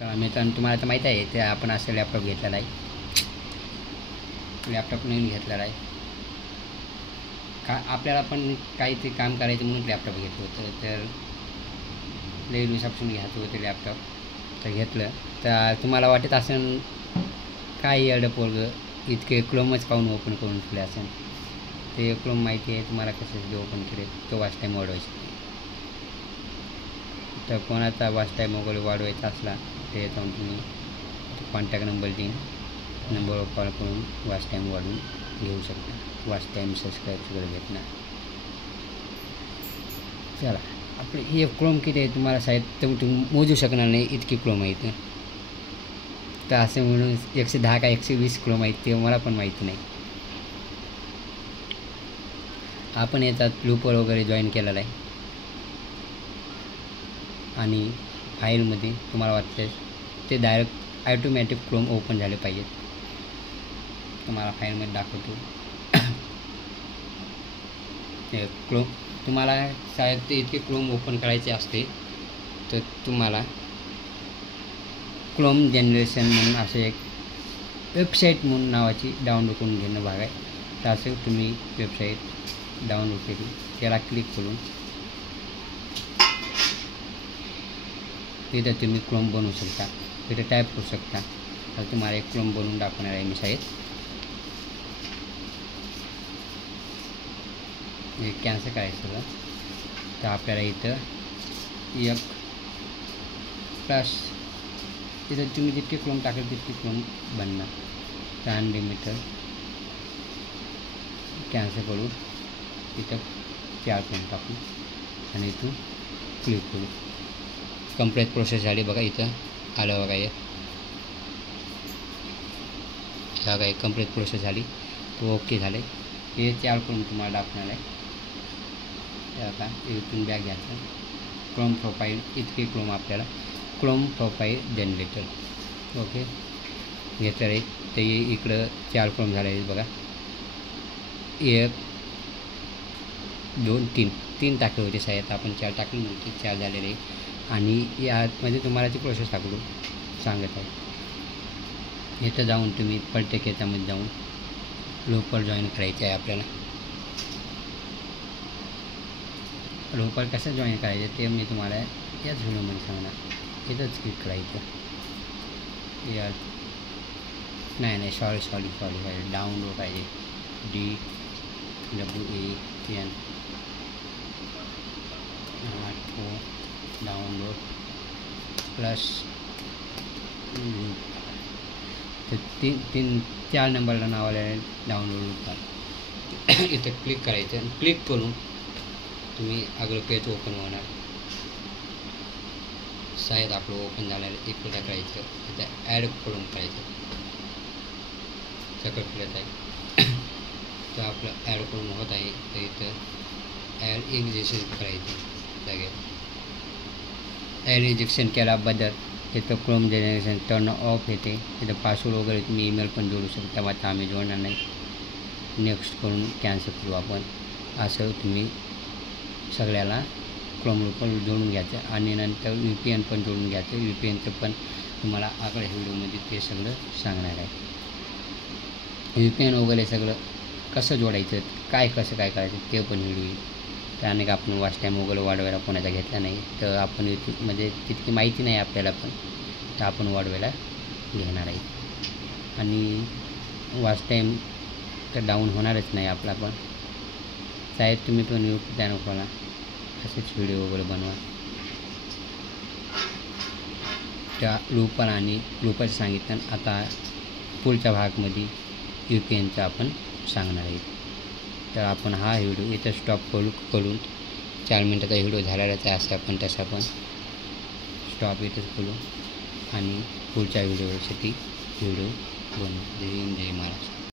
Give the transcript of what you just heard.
तर मित्रांनो, तुम्हाला तर माहीत आहे ते आपण असं लॅपटॉप घेतलेला आहे. लॅपटॉप नवीन घेतलेला आहे. आपल्याला पण काहीतरी काम करायचं म्हणून लॅपटॉप घेतलं होतं. तर लई दिवसापासून घ्यायचं होतं लॅपटॉप, तर घेतलं. तर तुम्हाला वाटत असेल काय एवढं पोरगं इतके क्रोमच काऊन ओपन करून ठेवले असेल. ते क्रोम माहिती आहे तुम्हाला कसं ओपन केले, तो वाच टाईम वाढवायचा. तर कोणाचा वाच टाईम वगैरे वाढवायचा असला ते जाऊन तुम्ही कॉन्टॅक्ट नंबर देईन, नंबरवर कॉल करून वाच टाईम वाढवून घेऊ शकता. वाच टाईम सबस्क्राईब सगळं भेटणार. चला, आपले हे क्रोम किती आहे तुम्हाला साहेब तर तुम्ही मोजू शकणार नाही, इतकी क्रोम आहेत. तर असं म्हणून 110 का 120 क्रोम आहेत ते मला पण माहिती नाही. आपण याच्यात लूपर वगैरे जॉईन केलेला आहे आणि फाईलमध्ये तुम्हाला वाटतं ते डायरेक्ट ॲटोमॅटिक क्रोम ओपन झाले पाहिजेत. तुम्हाला फाईलमध्ये दाखवतो. क्रोम तुम्हाला शायद ते इतके क्रोम ओपन करायचे असते तर तुम्हाला क्रोम जनरेशन म्हणून असे एक वेबसाईट म्हणून नावाची डाउनलोड करून घेणं भाग आहे. तर असं तुम्ही वेबसाईट डाउनलोड केली, त्याला क्लिक करून तिथं तुम्ही क्रोम बनवू शकता, तिथे टाईप करू शकता. तर तुम्हाला एक क्रोम बनवून दाखवणार आहे मी शायद. हे कॅन्सल करायचं तर आपल्याला इथं एक प्लस इथं तुम्ही जितके क्रोम टाकेल तितके क्रोम बनणार. तर अनलिमिटेड कॅन्सल करून इथं 4 क्रोम टाकू आणि इथून क्लिक करू. कंप्लीट प्रोसेस झाली बघा. इथं आलं बघा, हे बघा कंप्लीट प्रोसेस झाली, तो ओके झाले. हे 4 क्रोम तुम्हाला दाखवणार आहे. आता इथून बॅग घ्यायचं, क्रोम प्रोफाईल, इतके क्रोम आपल्याला क्रोम प्रोफाईल जनरेटर ओके घेतलं आहे. ते इकडं 4 क्रोम झाले आहेत बघा. 1 2 3 टाकले होते साहेब, आपण 4 टाकले नव्हते, 4 झालेले आहे. आणि यामध्ये तुम्हाला ती प्रोसेस टाकू सांगत आहे. इथं जाऊन तुम्ही प्रत्येक याच्यामध्ये जाऊन लूपर जॉईन करायचं आहे आपल्याला. लूपर कसं जॉईन करायचं ते मी तुम्हाला याच व्हिडिओमध्ये सांगणार. इथंच क्लिक करायचं. या नाही सॉरी डाउनलोड पाहिजे, DWAN डाउनलोड प्लस तर 4 नंबरला नाव आलेलं डाउनलोड होतात. इथं क्लिक करायचं आणि क्लिक करून तुम्ही अगलं पेज ओपन होणार. शायद आपलं ओपन झालं आहे. इकडं करायचं, इथं ॲड करून करायचं, सगळं फिरत आहे. तर आपलं ॲड करून होत आहे. तर इथं ॲड एक्झिक्शन करायचं. सगळे ॲड एक्झिक्शन केल्याबद्दल इथं क्रोम जनरेशन टर्न ऑफ येते. इथं पासवर्ड वगैरे तुम्ही ईमेल पण जोडू शकता. आता आम्ही जोडणार नाही, नेक्स्ट करून कॅन्सल करू आपण. असं तुम्ही सगळ्याला क्रोम लूपर जोडून घ्यायचं आणि नंतर VPN पण जोडून घ्यायचं. VPNचं पण तुम्हाला आगळ्या व्हिडिओमध्ये ते सगळं सांगणार आहे. VPN वगैरे सगळं कसं जोडायचं, कसं काय करायचं ते पण व्हिडिओ. त्याने का आपण वाच टाईम वगैरे वाढवायला कोणाचा घेतला नाही, तर आपण म्हणजे तितकी माहिती नाही आपल्याला पण, तर आपण वाढवायला घेणार आहे. आणि वाच टाईम तर डाऊन होणारच नाही आपला पण. साहेब तुम्ही पण यूट्यूब चॅनल खोला, असेच व्हिडिओ वगैरे बनवा. त्या लूपर आणि लूपर सांगितलं. आता पुढच्या भागामध्ये VPNचं आपण सांगणार आहे. तर आपण हा व्हिडिओ इथं स्टॉप करून 4 मिनटाचा व्हिडिओ झालेलाच आहे. असं आपण तसा पण स्टॉप इथंच करू आणि पुढच्या व्हिडिओसाठी व्हिडिओ बनवू. जय हिंद, जय महाराष्ट्र.